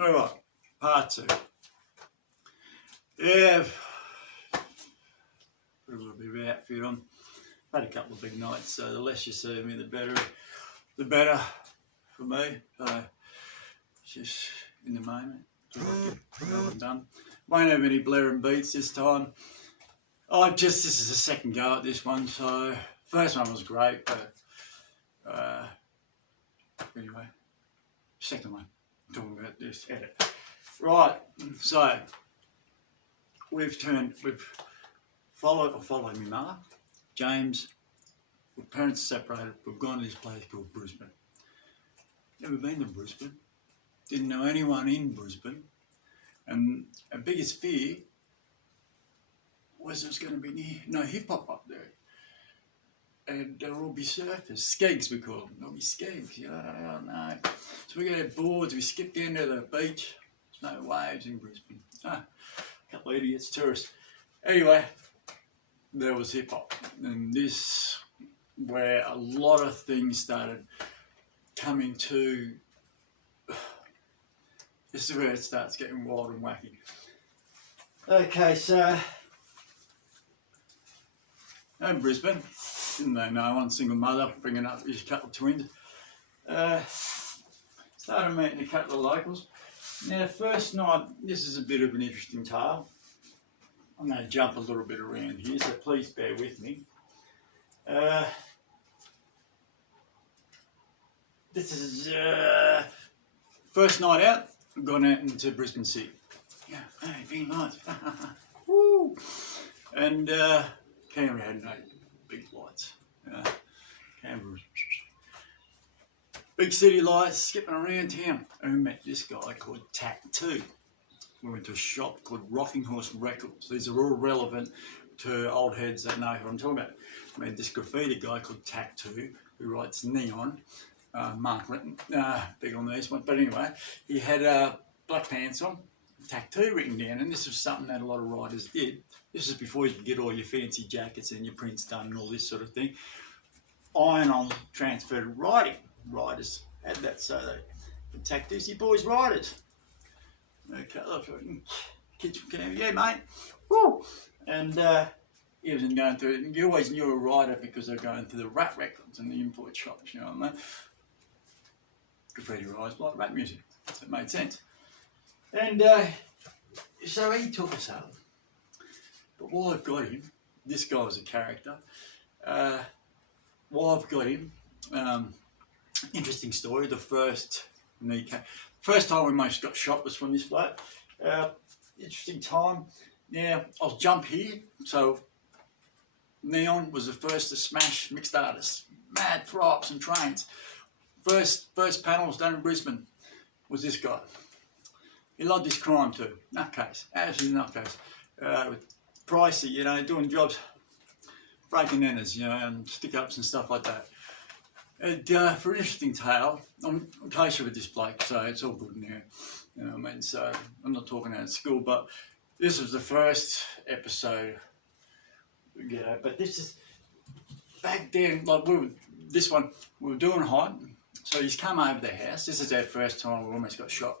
Alright, part 2. Yeah, put a little bit of outfit on. Had a couple of big nights, so the less you see of me, the better for me. So, just in the moment, well done. Won't have any blaring beats this time. This is the second go at this one, so first one was great, but anyway, second one, I'm talking about this edit. Right, so we've followed my mother, James. My parents are separated. We've gone to this place called Brisbane. Never been to Brisbane. Didn't know anyone in Brisbane. And our biggest fear was there was going to be no hip hop up there. And there will be surfers, skegs we call them. There'll be skegs, oh no. So we got our boards, we skipped down to the beach. There's no waves in Brisbane. A couple of idiots, tourists. Anyway, there was hip hop. And this, where a lot of things started coming to, this is where it starts getting wild and wacky. Okay, so, in Brisbane, didn't know no one, single mother, bringing up his couple of twins. Started meeting a couple of locals. Now, first night, this is a bit of an interesting tale. I'm going to jump a little bit around here, so please bear with me. This is first night out. I've gone out into Brisbane City. Yeah, hey, very nice. Woo! And Canberra had no big lights. Canberra, big city lights, skipping around town. And we met this guy called Tattoo. We went to a shop called Rocking Horse Records. These are all relevant to old heads that know who I'm talking about. We met this graffiti guy called Tattoo who writes neon. Mark written, big on these ones. But anyway, he had black pants on, Tattoo written down, and this was something that a lot of writers did. This is before you could get all your fancy jackets and your prints done and all this sort of thing. Iron-on transferred writing. Writers had that, so they could Tattoos, you boys writers. Okay, kids from Canberra, yeah mate, woo! And he was going through it, and you always knew a writer because they're going through the rap records and the import shops, you know what I mean? Graffiti writers like rap music, so it made sense. And so he took us home. But while I've got him, this guy was a character. While I've got him, interesting story, the first time we most got shot was from this bloke. Interesting time. Now, I'll jump here. So, Neon was the first to smash mixed artists. Mad throw-ups and trains. First panels done in Brisbane was this guy. He loved his crime too. Nutcase, absolutely nutcase. With pricey, you know, doing jobs, breaking enters, you know, and stick-ups and stuff like that. And for an interesting tale, I'm kosher with this bloke, so it's all good now. You know what I mean? So I'm not talking out of school, but this was the first episode. Yeah, but this is back then. Like we were doing hot, so he's come over the house. This is our first time we almost got shot.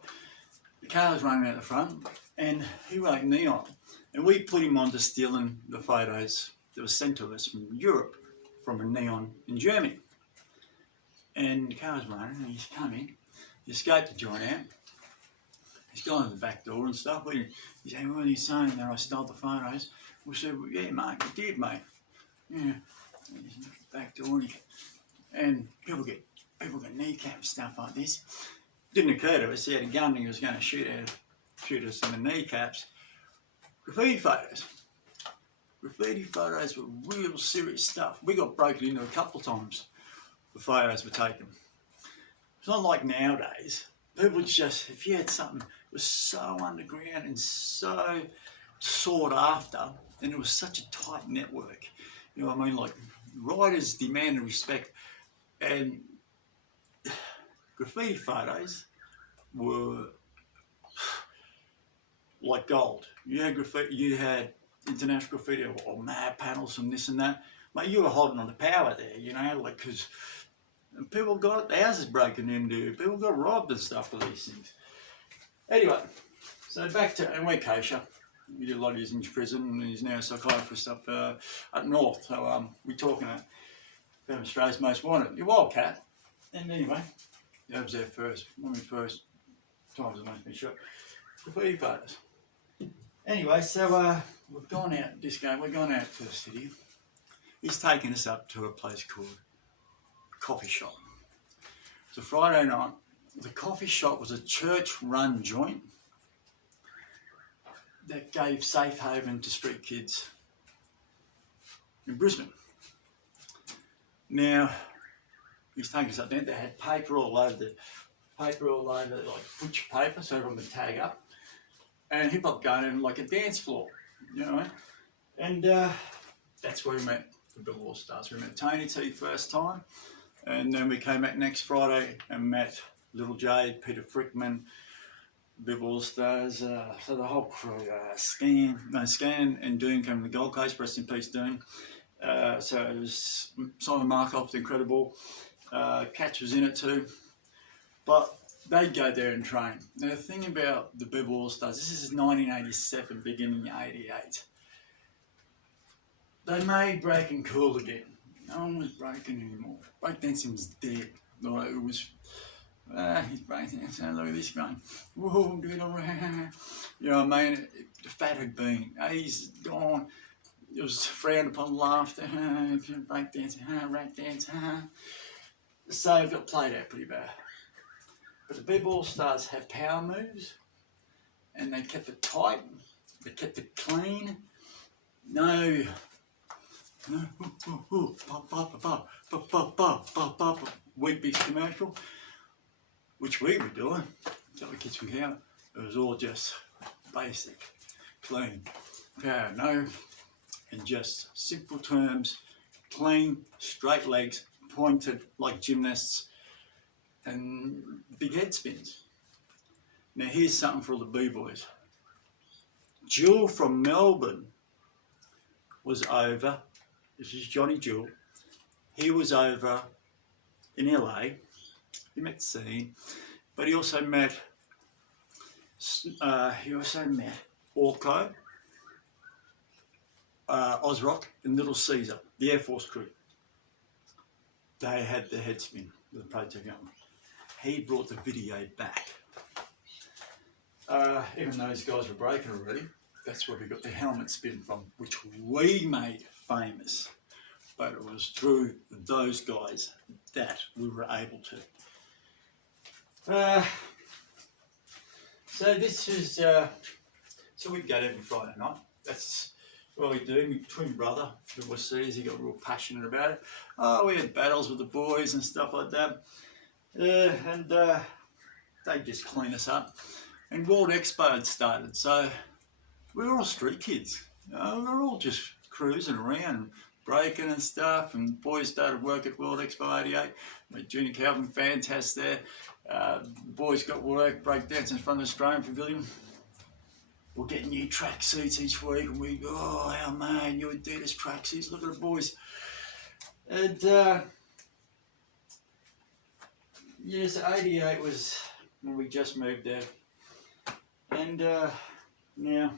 The car was running out the front, and he wrote neon, and we put him on to stealing the photos that were sent to us from Europe, from a neon in Germany. And the car was running, and he's come in. He escaped the joint out. He's gone to the back door and stuff. He said, "What are you saying that I stole the photos?" We said, "Well, yeah, mate, you did, mate." Yeah. And he's at the back door, and people get kneecap and stuff like this. Didn't occur to us. He had a gun and he was going to shoot us in the kneecaps. Graffiti photos. Graffiti photos were real serious stuff. We got broken into a couple of times. The photos were taken. It's not like nowadays. People just, if you had something that was so underground and so sought after, and it was such a tight network, you know what I mean? Like, writers demanded respect, and graffiti photos were like gold. You had graffiti, you had international graffiti or mad panels and this and that. Mate, you were holding on the power there, you know, like, because people got houses broken into, people got robbed and stuff for these things. Anyway, so back to, and we're Keisha. We did a lot of years in prison, and he's now a psychiatrist up north. So we're talking about Australia's most wanted. Your wildcat. And anyway, that was our first, one of the first times I must be shot. The bee butters. Anyway, so we've gone out this game. We're going out to the city. He's taken us up to a place called Coffee Shop. It's a Friday night. The coffee shop was a church-run joint that gave safe haven to street kids in Brisbane. Now, he's taken us up there. They had paper all over, like butcher paper, so everyone could tag up. And hip hop going in like a dance floor, you know. And that's where we met the Bill All Stars. We met Tony T first time, and then we came back next Friday and met Little J, Peter Frickman, Bill All Stars, so the whole crew. Scan and Doon came to the Gold Coast. Rest in peace, Doon. So it was Simon Markoff, the Incredible. Catch was in it too, but they'd go there and train. Now the thing about the Bill All Stars, this is 1987, beginning 88. They made breaking cool again. No one was breaking anymore. Breakdancing was dead. Like, it was, he's breakdancing, look at this going, whoa, do it around. You know what I mean? The fat had been, he's gone. It was frowned upon laughter, breakdancing, rap dance, So it got played out pretty bad. But the Big All Stars have power moves, and they kept it tight, they kept it clean. No, Wheat-Bix commercial, which we were doing, so the kids would count. It was all just basic, clean, power, no, in just simple terms, clean, straight legs, pointed like gymnasts, and big head spins. Now here's something for all the B-boys. Jill from Melbourne was over, this is Johnny Jill, he was over in LA, he met the scene, but he also met Orko, Ozrock and Little Caesar, the Air Force crew. They had the head spin with the Protec helmet. He brought the video back. Even those guys were breaking already, that's where we got the helmet spin from, which we made famous. But it was through those guys that we were able to. So this is, so we'd go every Friday night. That's what we do. My twin brother, overseas, he got real passionate about it. Oh, we had battles with the boys and stuff like that. And they'd just clean us up. And World Expo had started, so we were all street kids. We were all just cruising around, breaking and stuff, and boys started work at World Expo 88. Met Junior Calvin Fantas there. Boys got work, breakdance in front of the Australian Pavilion. We're getting new track suits each week, and we go, oh, our man, you Adidas track suits, look at the boys. And yes, 88 was when we just moved there. And now,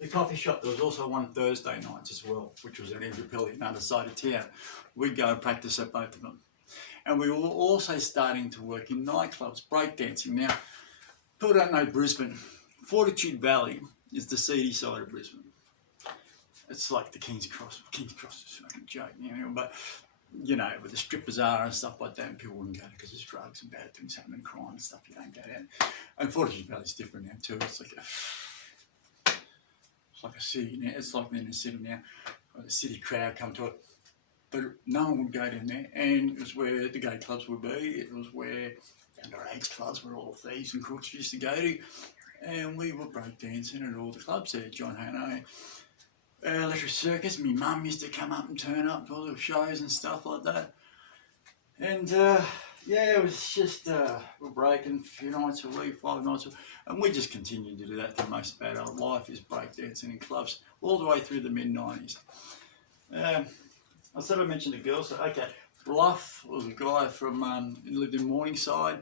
the coffee shop, there was also one Thursday nights as well, which was at Inverpilly, another side of town. We'd go and practice at both of them. And we were also starting to work in nightclubs, breakdancing. Now, people don't know Brisbane. Fortitude Valley is the seedy side of Brisbane. It's like the King's Cross. King's Cross is a fucking joke, you know, but, you know, where the strippers are and stuff like that, and people wouldn't go because there's drugs and bad things happening, crime and stuff, you don't go down. And Fortitude Valley's different now too. It's like a city now. It's like in a city now. The city crowd come to it, but no one would go down there. And it was where the gay clubs would be. It was where underage clubs, where all the thieves and crooks used to go to. And we were breakdancing at all the clubs there. John Hano, Electric Circus. My mum used to come up and turn up to all the shows and stuff like that. And yeah, it was just we're breaking a few nights a week, 5 nights a week, and we just continued to do that for most about our life, is breakdancing in clubs all the way through the mid-90s. I mentioned the girls. So, okay, Bluff was a guy from lived in Morningside.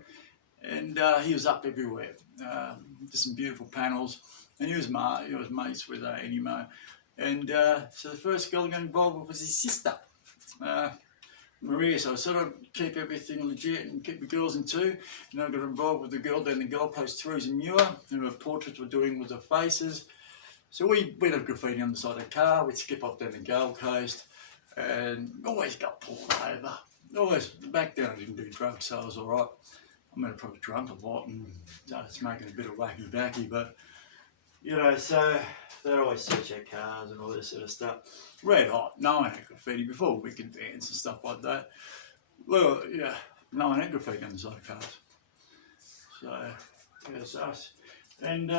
and he was up everywhere. There's some beautiful panels, and he was mates with Andy Mo. And so the first girl I got involved with was his sister, Maria. So I sort of keep everything legit and keep the girls in two. And I got involved with the girl down the Gold Coast, Theresa Muir, and her portraits were doing with her faces. So we'd have graffiti on the side of the car, we'd skip off down the Gold Coast, and always got pulled over. Always, back then I didn't do drugs, so I was alright. I mean, I probably drunk a lot and started smoking a bit of wacky-backy, but, you know, so they'd always search our cars and all this sort of stuff. Red hot, no one had graffiti before we could dance and stuff like that. Well, yeah, no one had graffiti on the side of cars. So, yeah, it's us. And,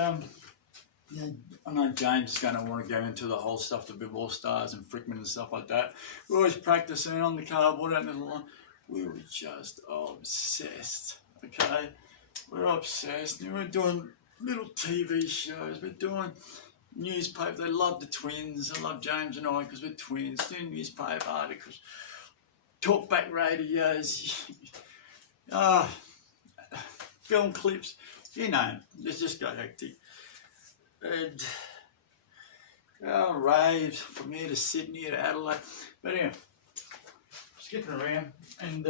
yeah, I know James is going to want to go into the whole stuff, the Big All Stars and Frickman and stuff like that. We're always practicing on the cardboard out in the line. We were just obsessed, okay? We're obsessed. And we're doing little TV shows. We're doing newspaper. They love the twins. I love James and I because we're twins. Doing newspaper articles, talkback radios, film clips. You know, it's just got hectic. And raves from here to Sydney to Adelaide. But anyway, skipping around. And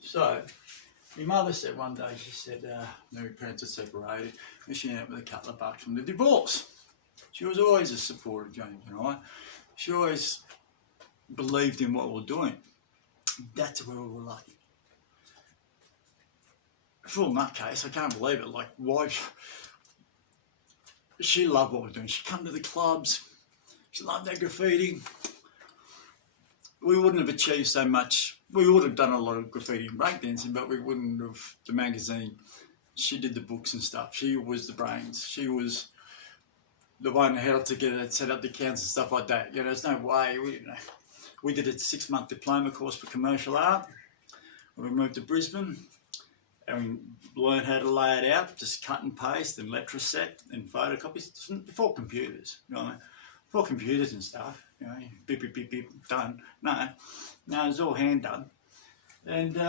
so, my mother said one day, she said, her parents are separated, and she ended up with a couple of bucks from the divorce. She was always a supporter of James and I. She always believed in what we were doing. That's where we were lucky. Full nutcase, I can't believe it. Like, why? She loved what we're doing. She'd come to the clubs. She loved that graffiti. We wouldn't have achieved so much. We would have done a lot of graffiti and breakdancing, but we wouldn't have the magazine. She did the books and stuff. She was the brains. She was the one who held together, set up the accounts and stuff like that. You know, there's no way. We did a 6-month diploma course for commercial art. We moved to Brisbane. And we learned how to lay it out, just cut and paste and letraset and photocopies before computers, you know, before computers and stuff, you know, beep, beep, beep, beep, done. No, it was all hand done. And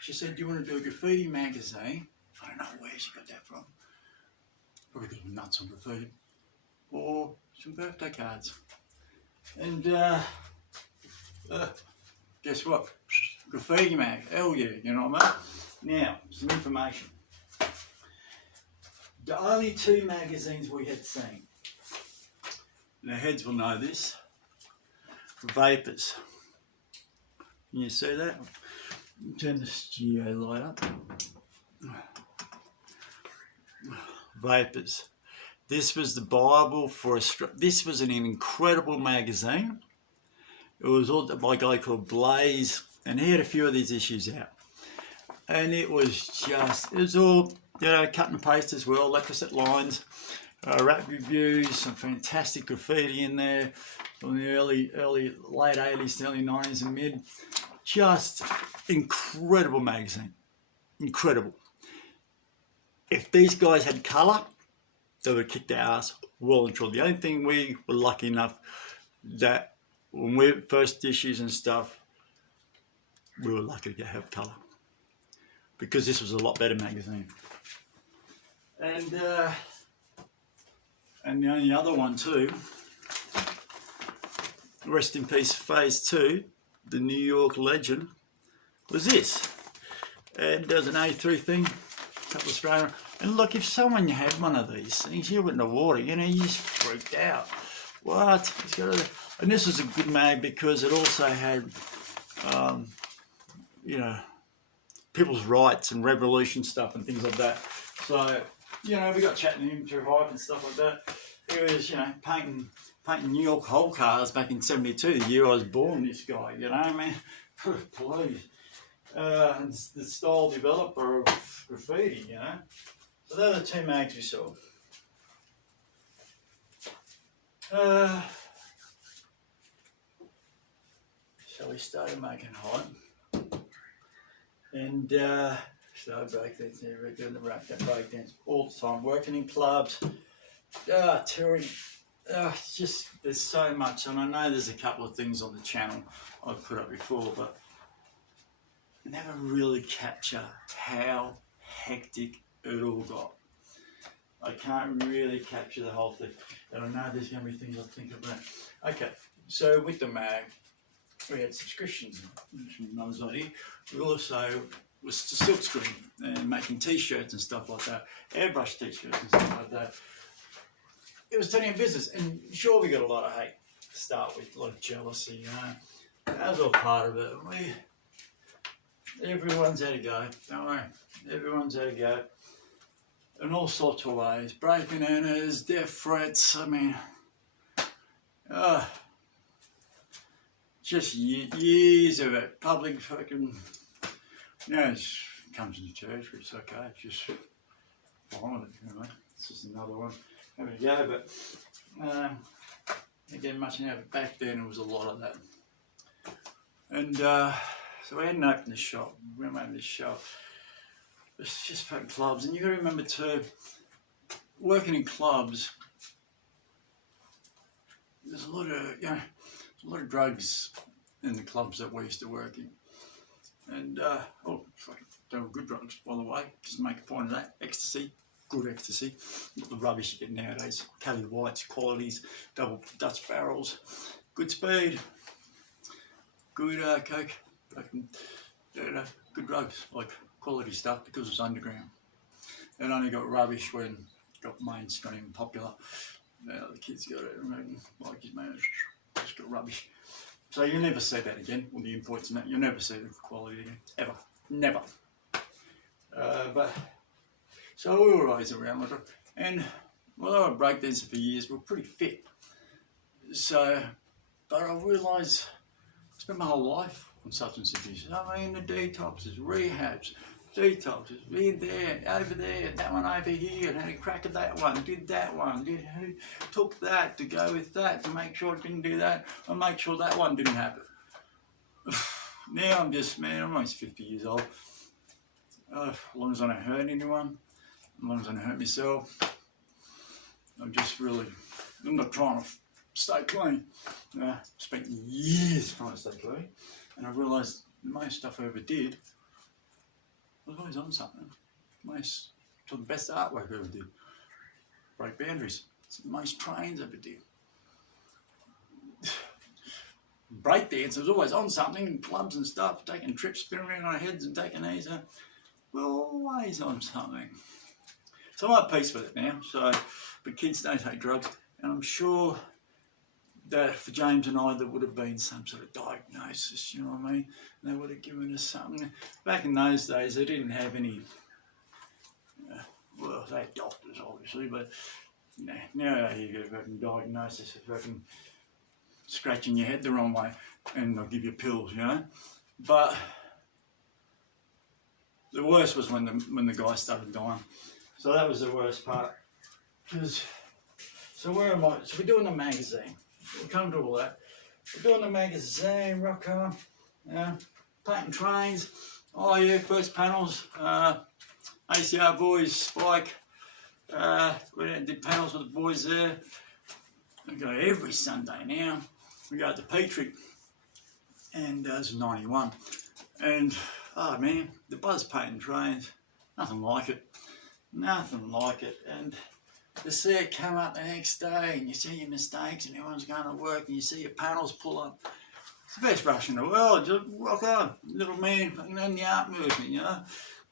she said, do you want to do a graffiti magazine? I don't know where she got that from. Probably got nuts on graffiti. Or some birthday cards. And guess what? Graffiti mag, hell yeah, you know what I mean? Now, some information. The only 2 magazines we had seen, and the heads will know this, Vapors. Can you see that? Turn the studio light up. Vapors. This was the Bible for Australia. This was an incredible magazine. It was all by a guy called Blaze, and he had a few of these issues out. And it was all, you know, cut and paste as well, letraset lines, rap reviews, some fantastic graffiti in there from the late 80s, early 90s and mid. Just incredible magazine, incredible. If these guys had colour, they would have kicked our ass well and truly. The only thing we were lucky enough that when we first issues and stuff, we were lucky to have colour because this was a lot better magazine. And the only other one too, rest in peace, Phase 2, the New York legend, was this. And there's an A3 thing, a couple of Australian. And look, if someone had one of these things, you went in the water, you know, you just freaked out. What? And this was a good mag because it also had, you know, people's rights and revolution stuff and things like that. So, you know, we got chatting to him through hype and stuff like that. He was, you know, painting New York whole cars back in '72, the year I was born, this guy, you know, I mean, please. And the style developer of graffiti, you know. So they're the 2 mags we saw. So we started making hype. And started breakdancing, we're doing the breakdance all the time, working in clubs, touring. It's just, there's so much, and I know there's a couple of things on the channel I've put up before, but never really capture how hectic it all got. I can't really capture the whole thing, and I know there's going to be things I think about. Okay, so with the mag, we had subscriptions. Mum's not here. We also was silk screen and making t-shirts and stuff like that, airbrush t-shirts and stuff like that. It was turning a business, and sure we got a lot of hate to start with, a lot of jealousy, you know. That was all part of it. Everyone's had a go, don't worry. Everyone's had a go. In all sorts of ways, break-in enters, death threats, I mean, just years of it. Public fucking, you know, it comes into church, which is okay, it's just fine with it, you know. It's just another one having a go, but again, much now, but back then it was a lot of that. And so we hadn't opened the shop, we hadn't opened the shop. It's just fucking clubs, and you got to remember too, working in clubs, there's a lot of, you know, a lot of drugs in the clubs that we used to work in, and they were good drugs, by the way. Just make a point of that. Ecstasy, good ecstasy, not the rubbish you get nowadays. Kelly Whites, qualities, double Dutch barrels, good speed, good coke, fucking, you know, good drugs, like quality stuff, because it's underground. It only got rubbish when it got mainstream and popular. Now the kids got it, like his man, just got rubbish. So you'll never see that again, all the imports and that. You'll never see the quality again, ever, never. But so we were always around with it, and although I breakdanced for years, we were pretty fit. So, but I realised I spent my whole life on substance abuse. I mean, the detoxes, rehabs, detoxes, being there, over there, that one over here, and had a crack at that one, did that one, who took that to go with that, to make sure it didn't do that, and make sure that one didn't happen. Now I'm just, man, I'm almost 50 years old. As long as I don't hurt anyone, as long as I don't hurt myself, I'm just really, I'm not trying to stay clean. I spent years trying to stay clean, and I realised the most stuff I ever did, I was always on something. Most, to the best artwork I ever did. Break boundaries. It's the most trains I ever did. Breakdance, I was always on something, in clubs and stuff, taking trips, spinning around on our heads and taking these. We're always on something. So I'm at peace with it now. So, but kids don't take drugs, and I'm sure that for James and I, there would have been some sort of diagnosis, you know what I mean? And they would have given us something. Back in those days, they didn't have any, well, they had doctors, obviously, but now you get a fucking diagnosis of fucking scratching your head the wrong way, and they'll give you pills, you know? But the worst was when the guy started dying. So that was the worst part. So where am I? So we're doing the magazine. We'll come to all that. We're doing the magazine, rock on, painting trains. Oh yeah, first panels, ACR boys, Spike. We did panels with the boys there. We go every Sunday now. We go to Petrie, and it's 91. And oh man, the buzz painting trains, nothing like it. Nothing like it. And to see it come up the next day, and you see your mistakes, and everyone's going to work, and you see your panels pull up. It's the best rush in the world. Just rock on, little man, in the art movement, you know.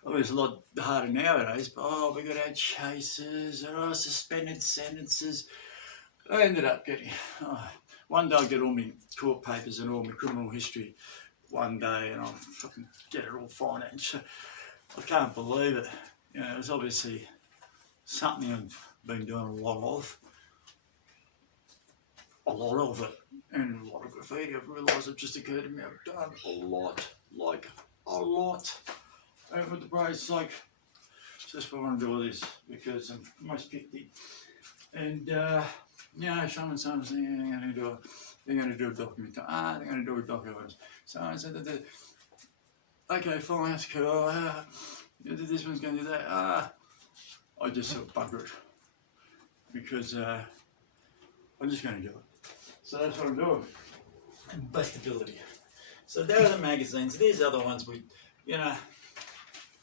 Well, it's a lot harder nowadays, but we got our chases, suspended sentences. I ended up getting, one day I get all my court papers and all my criminal history one day, and I'll fucking get it all financed. I can't believe it. You know, it's obviously something I've been doing a lot of it, and a lot of graffiti. I've realised it just occurred to me, I've done a lot, like a lot. Over the brace, like, just what I want to do all this, because I'm almost 50, and you know, someone's saying they're going to do a document. They're going to do a document. So said, okay, fine, that's cool. This one's going to do that. I just sort of bugger it, because I'm just going to do it. So that's what I'm doing. And best ability. So there are the magazines. These other ones you know,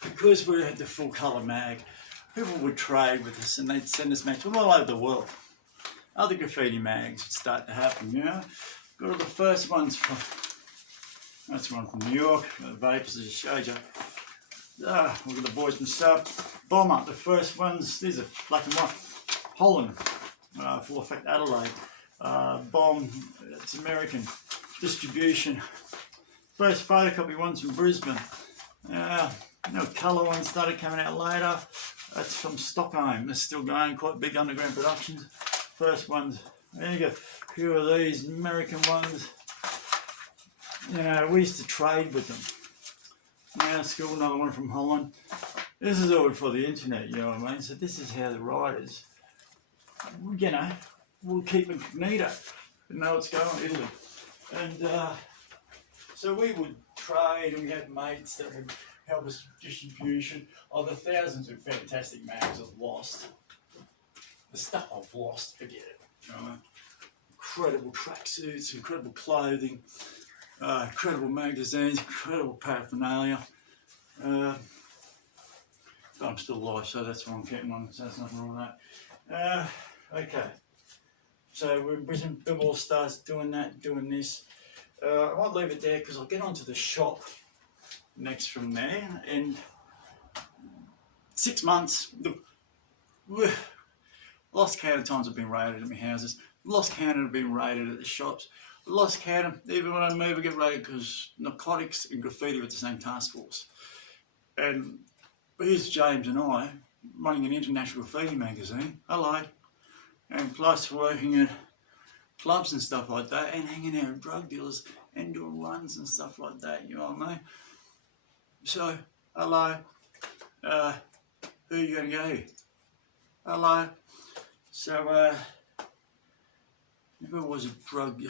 because we had the full colour mag, people would trade with us and they'd send us mags from all over the world. Other graffiti mags would start to happen, you know. Got all the first ones from, that's one from New York, the vapors I just showed you. Look at the boys from Sub. Bomber, the first ones, these are black and white. Holland, full effect Adelaide. Bomb, it's American. Distribution. First photocopy ones from Brisbane. Colour ones started coming out later. That's from Stockholm. They're still going, quite big underground productions. First ones. There you go. A few of these American ones. We used to trade with them. School, another one from Holland. This is all before the internet, you know what I mean? So this is how the writers, will keep incognito and know what's going on in Italy. And so we would trade, and we had mates that would help us with distribution of the thousands of fantastic mags I've lost. The stuff I've lost, forget it. Incredible tracksuits, incredible clothing, incredible magazines, incredible paraphernalia. But I'm still alive, so that's why I'm keeping on, so there's nothing wrong with that. Okay, so when Brisbane Billboard starts doing this, I might leave it there because I'll get onto the shop next from there. And 6 months, look, lost count of times I've been raided at my houses, lost count of being raided at the shops, lost count of even when I move I get raided because narcotics and graffiti are at the same task force. And here's James and I running an international graffiti magazine, hello, and plus working at clubs and stuff like that and hanging out with drug dealers and doing runs and stuff like that, you know what I mean? So, hello, who are you going to go? Hello. So, if it was a drug,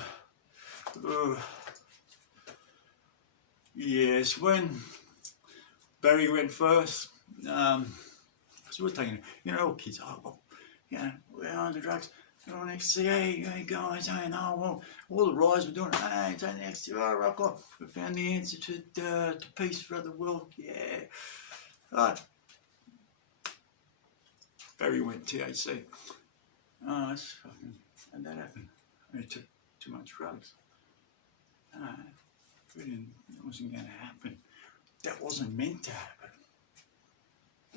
yes, when Barry went first, because we were taking, all kids, we're on the drugs, go next to, hey guys, hey, no, well, all the rides we're doing, hey, take the next to, rock off, we found the answer to peace for the world, yeah. Right. Barry went THC. Oh, that's fucking, how'd that happen? I took too much drugs. No, it wasn't going to happen. That wasn't meant to happen.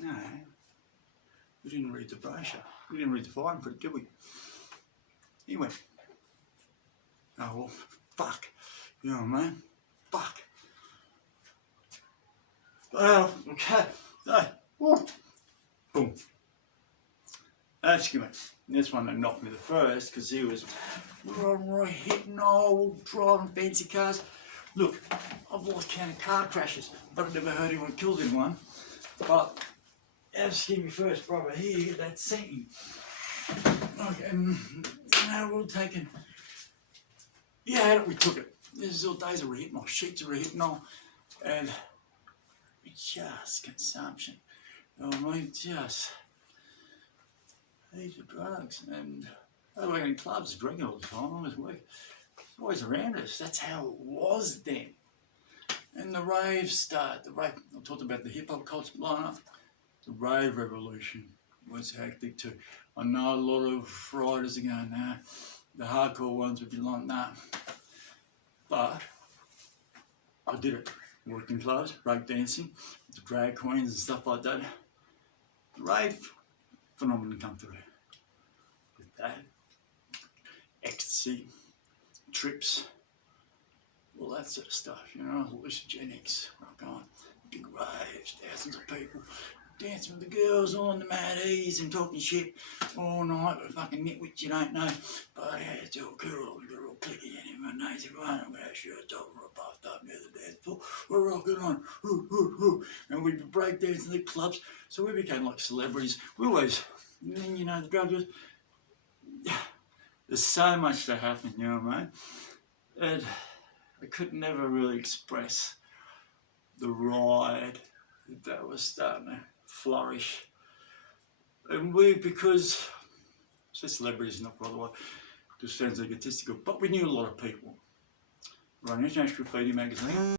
No, we didn't read the brochure. We didn't read the fine print, did we? Anyway. Oh, well, fuck. You know what I mean? Fuck. Well, okay. So, boom. Excuse me. This one that knocked me the first because he was hitting old, driving fancy cars. Look, I've lost count of car crashes, but I've never heard anyone killed in one. But excuse me first, brother, here you get that scene. Okay, we're taking. Yeah, we took it. This is all days of rehypnol, sheets of rehypnol, and just consumption. I mean, just. These are drugs, and I was working in clubs, drinking all the time. I was working, always around us. That's how it was then. And the raves start. I talked about the hip hop culture blowing up. The rave revolution was hectic too. I know a lot of riders are going, nah. The hardcore ones would be like, nah. But I did it. Worked in clubs, break dancing, the drag queens and stuff like that. The rave phenomenon come through. With that, ecstasy, trips, all that sort of stuff, hallucinogenics, rock on, big raves, thousands of people, dancing with the girls on the mad ease and talking shit all night with fucking nitwits you don't know. But yeah, it's all cool, we're all clicky and everyone knows everyone, and we're our shirts off, we're all bathed up near the dance floor, we're rocking on, and we'd be breakdancing in the clubs, so we became like celebrities. We always, and then, the drugs was, there's so much that happened, you know what I mean? And I could never really express the ride that was starting to flourish. And because, so celebrities, not by the way, just sounds egotistical, but we knew a lot of people. Right, International Graffiti magazine.